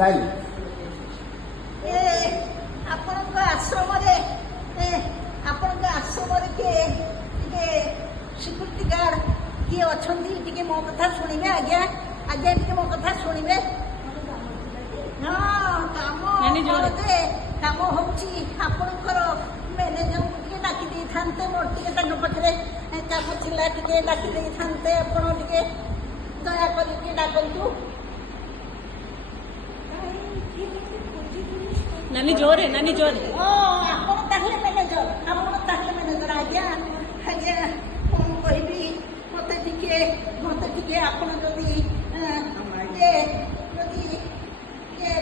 ତାଇ ଆପଣଙ୍କ ଆଶ୍ରମରେ କିଏ ଟିକେ ସିକ୍ୟୁରିଟି ଗାର୍ଡ କିଏ ଅଛନ୍ତି? ଟିକେ ମୋ କଥା ଶୁଣିବେ ଆଜ୍ଞା। ଆଜ୍ଞା ଟିକେ ମୋ କଥା ଶୁଣିବେ। କାମ ହଉଛି ଆପଣଙ୍କର ମ୍ୟାନେଜରଙ୍କୁ ଟିକେ ଡାକି ଦେଇଥାନ୍ତେ। ମୋର ଟିକେ ତାଙ୍କ ପାଖରେ କାମ ଥିଲା, ଟିକେ ଡାକି ଦେଇଥାନ୍ତେ। ଆପଣ ଟିକେ ଦୟାକରି ଟିକେ ଡାକନ୍ତୁ। ନାନୀ ଜୋରେ ଆପଣ ତାହେଲେ ମ୍ୟାନେଜର ଆଜ୍ଞା। ଆଜ୍ଞା କଣ କହିବି, ମତେ ଟିକେ ଆପଣ ଯଦି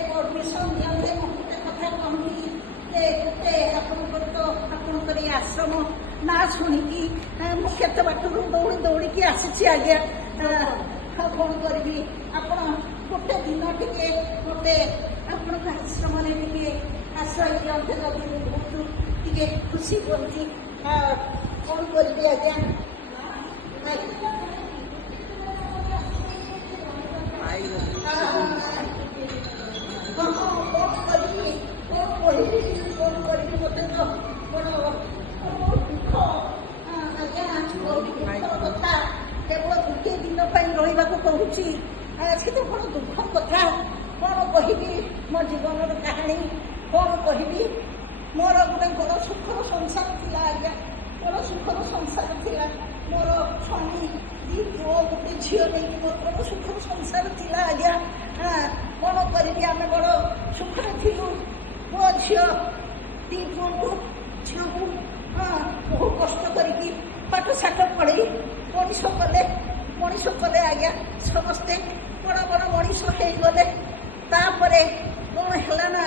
ପରମିଶନ ଦିଅନ୍ତେ, ମୁଁ ଗୋଟେ କଥା କହିବି ଯେ ଆପଣଙ୍କର ଏଇ ଆଶ୍ରମ ନାଁ ଶୁଣିକି ମୁଁ କେତେ ବାଟରୁ ଦୌଡ଼ିକି ଆସିଛି ଆଜ୍ଞା। କଣ କରିବି, ଆପଣ ଗୋଟେ ଦିନ ଟିକେ ଗୋଟେ ଆପଣଙ୍କ ଆଶ୍ରମରେ ଟିକେ ଆଶ୍ରୟ ଦିଅନ୍ତେ, ଯଦି ମୁଁ ବହୁତ ଟିକେ ଖୁସି ହୁଅନ୍ତି। କଣ କରିବି ଆଜ୍ଞା। କଣ କରିବି ମତେ ତ ବଡ଼ ଦୁଃଖ ଆଜ୍ଞା। ଦୁଃଖର କଥା, କେବଳ ଗୋଟିଏ ଦିନ ପାଇଁ ରହିବାକୁ କହୁଛି। ସେ ତ ବଡ଼ ଦୁଃଖ କଥା। କଣ କହିବି ମୋ ଜୀବନର କାହାଣୀ, କଣ କହିବି। ମୋର ଗୋଟେ ବଡ଼ ସୁଖର ସଂସାର ଥିଲା ଆଜ୍ଞା, ବଡ଼ ସୁଖର ସଂସାର ଥିଲା। ମୋର ସ୍ୱାମୀ, 2 ପୁଅ, ଗୋଟେ ଝିଅ ନେଇକି ମୋର ବଡ଼ ସୁଖର ସଂସାର ଥିଲା ଆଜ୍ଞା। କଣ କରିବି, ଆମେ ବଡ଼ ସୁଖରେ ଥିଲୁ। ପୁଅ ଝିଅ 2 ପୁଅଙ୍କୁ ଝିଅକୁ ବହୁ କଷ୍ଟ କରିକି ପାଠଶାଠ ପଢ଼େଇ ମଣିଷ କଲେ ଆଜ୍ଞା। ସମସ୍ତେ ବଡ଼ ବଡ଼ ମଣିଷ ହେଇଗଲେ। ତାପରେ କଣ ହେଲା ନା,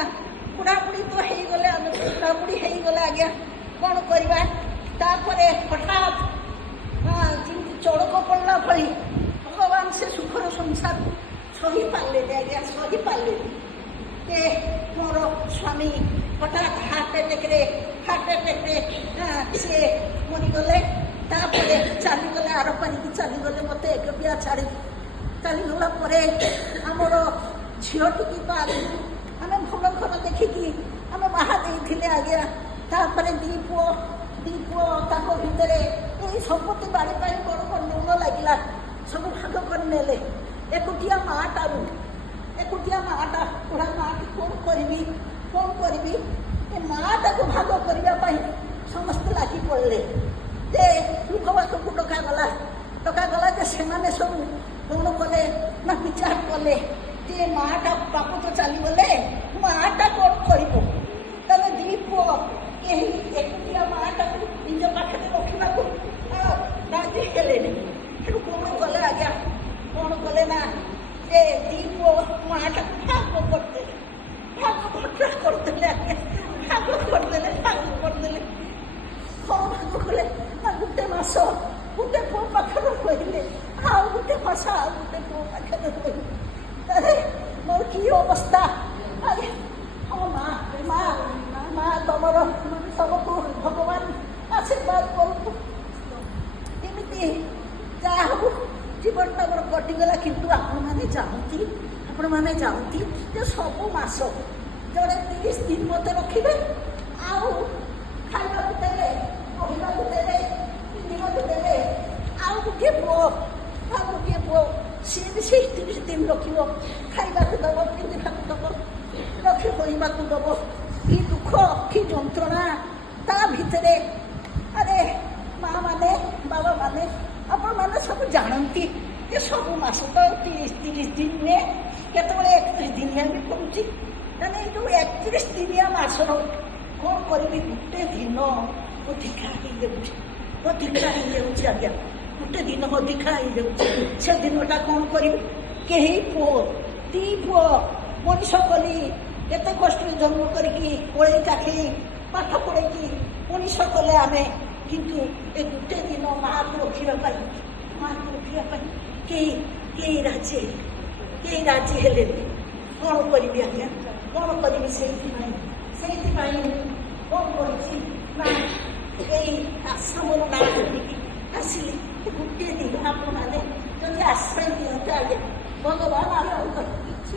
ବୁଢ଼ାବୁଢ଼ୀ ତ ହେଇଗଲେ, ଆମେ ବୁଢ଼ାବୁଢ଼ୀ ହେଇଗଲେ ଆଜ୍ଞା। କଣ କରିବା, ତାପରେ ହଠାତ୍ ଯେମିତି ଚଡ଼କ ପଡ଼ିଲା ଭଳି ଭଗବାନ ସେ ସୁଖର ସଂସାରକୁ ସହିପାରିଲେନି ଆଜ୍ଞା, ସହିପାରିଲେନି। ମୋର ସ୍ୱାମୀ ହଠାତ୍ ହାର୍ଟ ଆଟାକରେ ସିଏ ମରିଗଲେ। ତାପରେ ଚାଲିଗଲେ, ଆର ପାରିକି ଚାଲିଗଲେ, ମତେ ଏକବିଆ ଛାଡ଼ିକି ଚାଲିଗଲା ପରେ ଆମର ଝିଅଟିକି ତ ଆଗରୁ ଆମେ ଭଲ ଘର ଦେଖିକି ଆମେ ବାହା ଦେଇଥିଲେ ଆଜ୍ଞା। ତାପରେ 2 ପୁଅ ତାଙ୍କ ଭିତରେ ଏଇ ସମ୍ପତ୍ତି ବାଡ଼ି ପାଇଁ ବଡ଼ ଗଣ୍ଡଗୋଳ ଲାଗିଲା। ସବୁ ଭାଗ କରିନେଲେ। ଏକୁଟିଆ ମାଆଟା ବୁଢ଼ା ମାଆଟି କଣ କରିବି। ଏ ମାଆଟାକୁ ଭାଗ କରିବା ପାଇଁ ସମସ୍ତେ ଲାଗି ପଡ଼ିଲେ। ଯେ ଲୋକବାକକୁ ଡକାଗଲା ଯେ ସେମାନେ ସବୁ କଣ କଲେ ନା ବିଚାର କଲେ ଯେ ମାଆଟା ବାପ ତ ଚାଲିଗଲେ, ମାଆଟା କଣ କରିବ। ତାହେଲେ 2 ପୁଅ ଏହି ଏକୁଟିଆ ମାଆଟାକୁ ନିଜ ପାଖରେ ରଖିବାକୁ ରାଜି ହେଲେନି। ସେଠୁ କଣ କଲେ ଆଜ୍ଞା, କଣ କଲେ ନା ଯେ 2 ପୁଅ ମାଆଟାକୁ ଭାଗ କରିଦେଲେ ଆଜ୍ଞା। ଭାଗ କରିଦେଲେ। କଣ ଭାଗ କଲେ ନା, ଗୋଟେ ମାସ ଗୋଟେ ପୁଅ ପାଖରେ ରହିଲେ, ଆଉ ଗୋଟେ ମାସ ଆଉ ଗୋଟେ ପୁଅ ପାଖରେ ରହିଲେ। ମୋର କି ଅବସ୍ଥା। ମା ତମକୁ ଭଗବାନ ଆଶୀର୍ବାଦ କରନ୍ତୁ। ଏମିତି ଯାହା ହବ ଜୀବନଟା ମୋର କଟିଗଲା। କିନ୍ତୁ ଆପଣମାନେ ଜାଣନ୍ତି ଯେ ସବୁ ମାସ ଜଣେ 30 ଦିନ ମତେ ରଖିବେ, ଆଉ ଖାଇବାକୁ ଦେବେ, ରହିବାକୁ ଦେବେ, ପିନ୍ଧିବାକୁ ଦେବେ। ଆଉ ଗୋଟିଏ ପୁଅ ସିଏ ବି ସେଇ 30 ଦିନ ରଖିବ, ଖାଇବାକୁ ଦବ, ପିନ୍ଧିବାକୁ ଦବ, ରହିବାକୁ ଦବ। କି ଦୁଃଖ, କି ଯନ୍ତ୍ରଣା ତା ଭିତରେ। ଆରେ ମା ମାନେ, ବାବା ମାନେ, ଆପଣମାନେ ସବୁ ଜାଣନ୍ତି ଯେ ସବୁ ମାସ ତ 30 ଦିନ ନୁହେଁ, କେତେବେଳେ 31 ଦିନିଆ ବି ପଡ଼ୁଛି। ତାହେଲେ ଏଇ ଯୋଉ 31 ଦିନିଆ ମାସର କଣ କରିବି, ଗୋଟେ ଦିନ ଅଧିକା ହେଇଯାଉଛି ଆଜ୍ଞା। ଗୋଟେ ଦିନ ଅଧିକା ହେଇଯାଉଛି। ସେ ଦିନଟା କଣ କରିବି। କେହି 2 ପୁଅ ମଣିଷ କଲି, କେତେ କଷ୍ଟରେ ଜନ୍ମ କରିକି କୋଳେଇ କାଖେଇ ପାଠ ପଢ଼େଇକି ମଣିଷ କଲେ ଆମେ। କିନ୍ତୁ ଏ ଗୋଟେ ଦିନ ମାଆକୁ ରଖିବା ପାଇଁ କେହି ରାଜି ହେଲେନି। କଣ କରିବି ଆଜ୍ଞା, କଣ କରିବି। ସେଇଥିପାଇଁ କଣ କରିଛି ନା, ଏଇ ଆଶ୍ରମର ନାଁ ଧରିକି ଆସିଲି। ଗୋଟିଏ ଦିନ ଆପଣମାନେ ଯଦି ଆଶ୍ରୟ ଦିଅନ୍ତେ ଆଜ୍ଞା, ଭଗବାନ ଆମେ କିଛି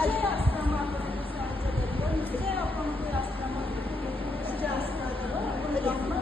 ନିଶ୍ଚୟ ଆଶ୍ରମ ଆପଣଙ୍କୁ ସାହାଯ୍ୟ କରିବ, ନିଶ୍ଚୟ ଆପଣଙ୍କୁ ଆଶ୍ରମ ନିଶ୍ଚୟ ଆଶ୍ରୟ ଦେବ, ଆପଣ ଜନ୍ମ